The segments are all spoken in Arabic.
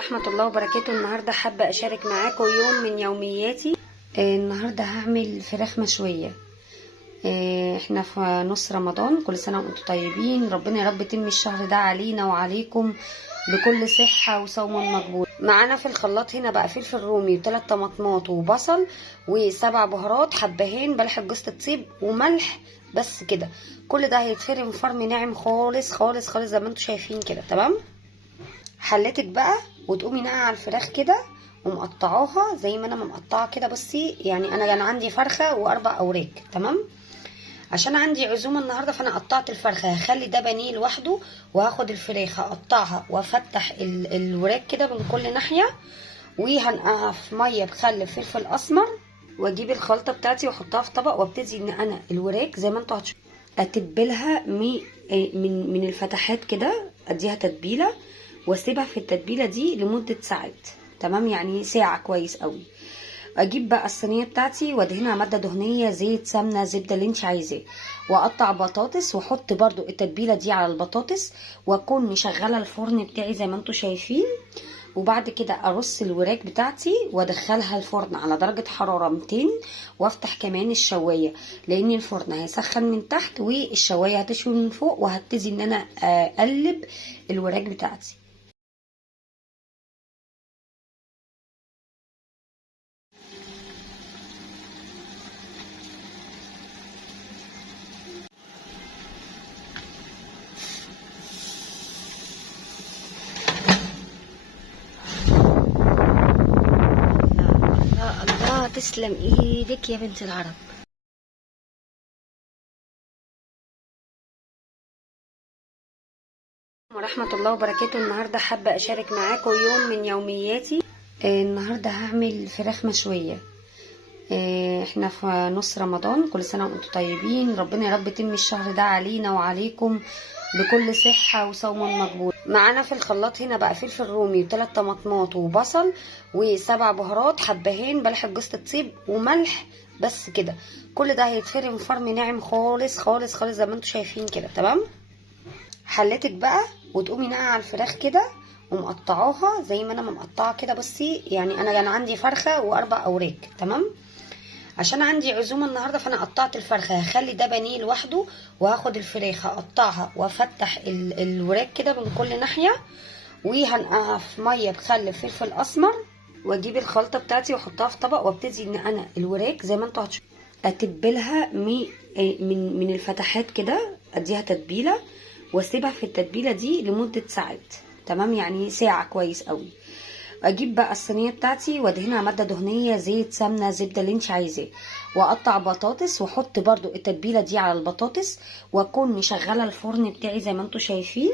ورحمة الله وبركاته. النهاردة حابة أشارك معاكم يوم من يومياتي. النهاردة هعمل فراخ مشوية. احنا في نص رمضان، كل سنة وانتم طيبين. ربنا يا رب يتم الشهر ده علينا وعليكم بكل صحة وصوم مقبول. معانا في الخلاط هنا بقى فلفل رومي و3 طماطمات وبصل و7 بهارات، حبهان، بلح جوز الطيب وملح، بس كده. كل ده هيتفرم فرم ناعم خالص خالص خالص زي ما انتم شايفين كده. تمام. حلتك بقى وتقومي ناقعه على الفراخ كده ومقطعاها زي ما انا مقطعه كده. بصي يعني انا كان عندي فرخه واربع اوراق. تمام. عشان عندي عزومه النهارده فانا قطعت الفرخه، هخلي ده بانيه لوحده، وهاخد الفراخ هقطعها وافتح الوراك كده من كل ناحيه، وهنقعها في ميه بخل فلفل اسمر، واجيب الخلطه بتاعتي واحطها في طبق، وابتدي ان انا الوراك زي ما انتوا هتشوفوا اتبلها من الفتحات كده، اديها تتبيله واسيبها في التتبيله دي لمده ساعات. تمام، يعني ساعه كويس قوي. اجيب بقى الصينيه بتاعتي وادهنها ماده دهنيه، زيت، سمنه، زبده، اللي انت عايزاه، واقطع بطاطس واحط برضو التتبيله دي على البطاطس، واكون مشغله الفرن بتاعي زي ما انتم شايفين. وبعد كده ارص الوراك بتاعتي وادخلها الفرن على درجه حراره 200، وافتح كمان الشوايه لان الفرن هيسخن من تحت والشوايه هتشوي من فوق، وهبتدي ان انا اقلب الوراك بتاعتي. الله تسلم ايدك يا بنت العرب. ورحمة الله وبركاته. النهاردة حابة أشارك معاكم يوم من يومياتي. النهاردة هعمل فراخ مشوية. احنا في نص رمضان، كل سنة وانتم طيبين. ربنا يا رب يتم الشهر ده علينا وعليكم بكل صحة وصوم مقبول. معانا في الخلاط هنا بقى فلفل رومي و3 طماطمات وبصل و7 بهارات، حبهان، بلح جوز الطيب وملح، بس كده. كل ده هيتفرم فرم ناعم خالص خالص خالص زي ما انتم شايفين كده. تمام. حلتك بقى وتقومي ناقعه على الفراخ كده ومقطعاها زي ما انا مقطعه كده. بصي يعني انا كان عندي فرخه واربع اوراق. تمام. عشان عندي عزومه النهارده فانا قطعت الفرخه، هخلي ده بانيه لوحده، وهاخد الفراخ هقطعها وافتح الوراك كده من كل ناحيه، وهنقعها في ميه بخل فلفل اسمر، واجيب الخلطه بتاعتي واحطها في طبق، وابتدي ان انا الوراك زي ما انتوا هتشوفوا اتبلها من الفتحات كده، اديها تتبيله واسيبها في التتبيله دي لمده ساعات. تمام، يعني ساعه كويس قوي. اجيب بقى الصينيه بتاعتي وادهنها ماده دهنيه، زيت، سمنه، زبده، اللي انت عايزاه، واقطع بطاطس واحط برضو التتبيله دي على البطاطس، واكون مشغله الفرن بتاعي زي ما انتم شايفين.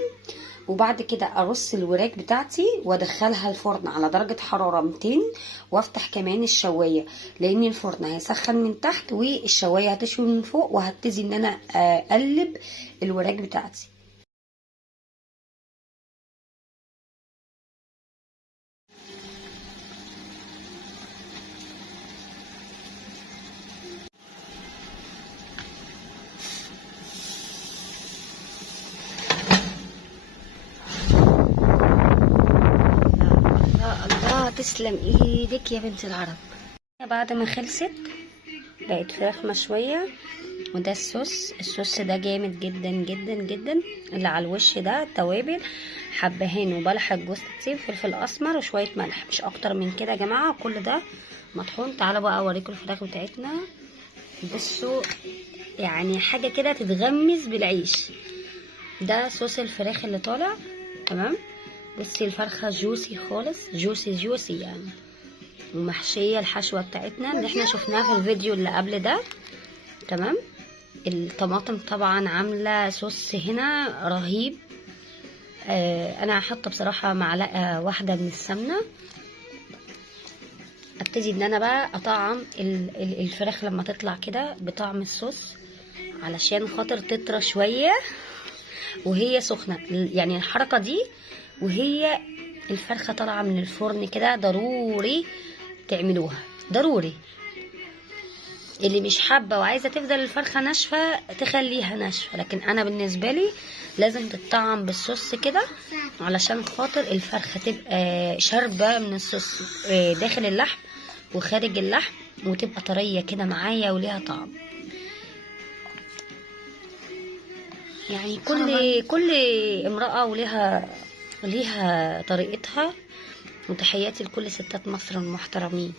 وبعد كده ارص الوراك بتاعتي وادخلها الفرن على درجه حراره 200، وافتح كمان الشوايه لان الفرن هيسخن من تحت والشوايه هتشوي من فوق، وهبتدي ان انا اقلب الوراك بتاعتي. الله تسلم ايدك يا بنت العرب. بعد ما خلصت بقت فراخ مشوية، وده الصوص ده جامد جدا جدا جدا. اللي على الوش ده توابل، حبهان وبلح جوز الطيب، فلفل اسمر وشويه ملح، مش اكتر من كده يا جماعه. كل ده مطحون. تعالوا بقى اوريكم الفراخ بتاعتنا. بصوا يعني حاجه كده تتغمس بالعيش. ده صوص الفراخ اللي طالع. تمام. بصي الفرخه جوسي خالص، جوسي يعني، ومحشيه الحشوه بتاعتنا اللي احنا شفناها في الفيديو اللي قبل ده. تمام. الطماطم طبعا عامله صوص هنا رهيب. انا هحط بصراحه معلقه واحده من السمنه. ابتدي ان انا بقى اطعم الفراخ لما تطلع كده بطعم الصوص، علشان خاطر تطرى شويه وهي سخنه. يعني الحركه دي وهي الفرخه طالعه من الفرن كده ضروري تعملوها، ضروري. اللي مش حابه وعايزه تفضل الفرخه ناشفه تخليها ناشفه، لكن انا بالنسبه لي لازم تتطعم بالصوص كده علشان خاطر الفرخة تبقى شاربة من الصوص داخل اللحم وخارج اللحم، وتبقى طرية كده معايا وليها طعم. يعني كل امرأة وليها طريقتها. وتحياتي لكل ستات مصر المحترمين.